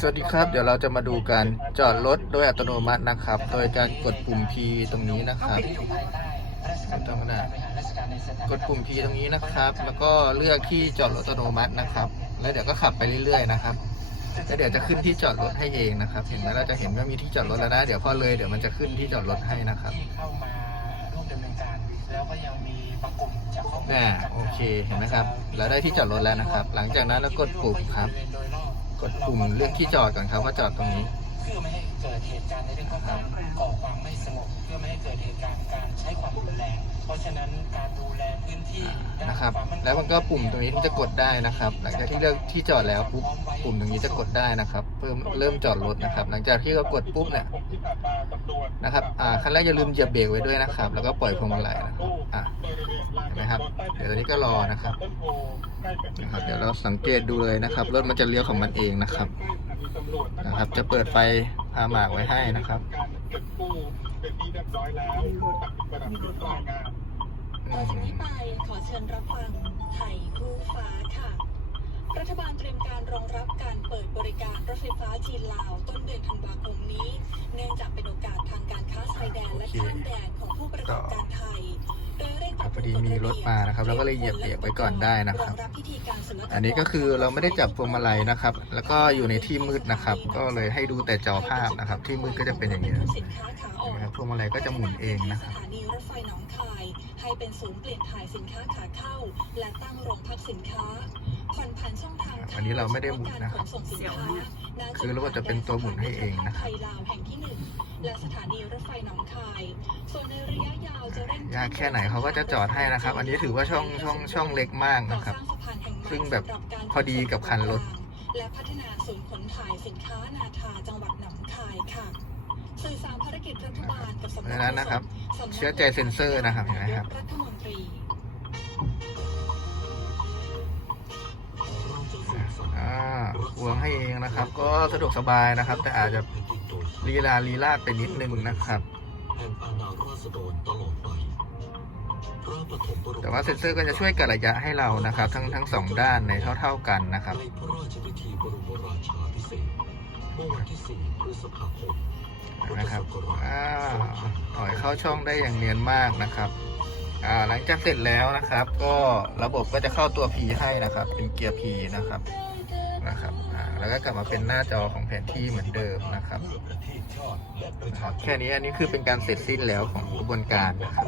สวัสดีครับ เดี๋ยวเราจะมาดูการจอดรถโดยอัตโนมัตินะครับ โดยการกดปุ่ม P ตรงนี้นะครับไม่ต้นกดปุ่ม P ตรงนี้นะครับ แล้วก็เลือกที่จอดรถอัตโนมัตินะครับ แล้วเดี๋ยวก็ขับไปเรื่อยๆนะครับแล้วเดี๋ยวจะขึ้นที่จอดรถให้เองนะครับ เห็นไหมเราจะเห็นว่ามีที่จอดรถแล้วนะ เดี๋ยวพอเลยเดี๋ยวมันจะขึ้นที่จอดรถให้นะครับเข้ามาร่วมดำเนินการแล้วก็ยังมีบางกลุ่มจะเข้ามาน่าโอเคเห็นไหมครับ เราได้ที่จอดรถแล้วนะครับ หลังจากนั้นเรากดปุ่มครับ กดปุ่มเลือกที่จอดก่อนครับว่าจอดตรงนี้เพื่อไม่ให้เกิดเหตุการณ์ในเรื่องของการก่อความไม่สงบเพื่อไม่ให้เกิดเหตุการณ์การใช้ความรุนแรง เพราะฉะนั้นการดูแลพื้นที่ด้านะครับวามมั่นคงแล้วมันก็ปุ่มตรงนี้ที่จะกดได้นะครับ หลังจากที่เลือกที่จอดแล้วปุ๊บปุ่มตรงนี้จะกดได้นะครับ เพิ่มเริ่มจอดรถนะครับ หลังจากที่เรากดปุ๊บเนี่ยนะครับอ่าขั้นแรกอย่าลืมเหยียบเบรกไว้ด้วยนะครับ แล้วก็ปล่อยพวงมาลัยนะครับอะเห็ นไหมครับ เดี๋ยวตอนนี้ก็รอนะครับนะครับ เดี๋ยวเราสังเกตดูเลยนะครับ รถมันจะเลี้ยวของมันเองนะครับนะครับ จะเปิดไฟพาหมากไว้ให้นะครับต่อจากนี้ไปขอเชิญรับฟังไทยคู่ฟ้าค่ะ รัฐบาลเตรียมการรองรับการเปิดบริการรถไฟฟ้าจีนลาวต้นเดือนธันวาคมนี้ เนื่องจากเป็นโอกาสทางการค้าชายแดนและข้ามแดนของผู้ประกอบ อดีมีรถมานะครับ เราก็เลยเหยียบเบรกไว้ก่อนได้นะครับ อันนี้ก็คือเราไม่ได้จับพวงมาลัยนะครับ แล้วก็อยู่ในที่มืดนะครับ ก็เลยให้ดูแต่จอภาพนะครับ ที่มืดก็จะเป็นอย่างนี้นะครับพวงมาลัยก็จะหมุนเองนะครับให้เป็นศูนย์เปลี่ยนถ่ายสินค้าขาเข้า และตั้งโรงพักสินค้าผ่อนผันช่องทางอันนี้เราไม่ได้หมุนนะครับส่งสิน ค้าณคือระบบจะเป็นตัวหมุนให้เองนะครับไทยลาวแห่งที่หนึ่งและสถานีรถไฟหนองคายส่วนในระยะยาวจะเร่งยากแค่ไหนเขาก็จะจอดให้นะครับ อันนี้ถือว่าช่องช่องช่องเล็กมากนะครับก่อสร้างสะพานแห่งใหม่ซึ่งแบบสำหรับการพอดีกับคันรถ และพัฒนาศูนย์ขนถ่ายสินค้านาทาจังหวัดหนองคายค่ะสื่อสารภารกิจรัฐบาลกับสำเพนัราะกฉะนั้นนะครับสำนักเชื่อใจเซ็นเซอร์นะครับเห็นไหมครับรัฐมนตรี ให้เองนะครับ ก็สะดวกสบายนะครับ แต่อาจจะลีลาลีลาดไปนิดนึงนะครับแห่งอาณาราษฎรตลอดไปพระปฐมบรมแต่ว่าเซ็นเซอร์ก็จะช่วยกัดระยะให้เรานะครับ ทั้งทั้งสองด้านในเท่า ๆกันนะครับในพระราชพิธีบรมราชาพิเศษกเมื่อวันที่4พฤษภาคมนะครับอ่าถอยเข้าช่องได้อย่างเนียนมากนะครับอ่าหลังจากเสร็จแล้วนะครับ ก็ระบบก็จะเข้าตัว P ให้นะครับ เป็นเกียร์ P นะครับ นะครับอ่าแล้วก็กลับมาเป็นหน้าจอของแผนที่เหมือนเดิมนะครับนะครับแค่นี้อันนี้คือเป็นการเสร็จสิ้นแล้วของกระบวนการนะครับ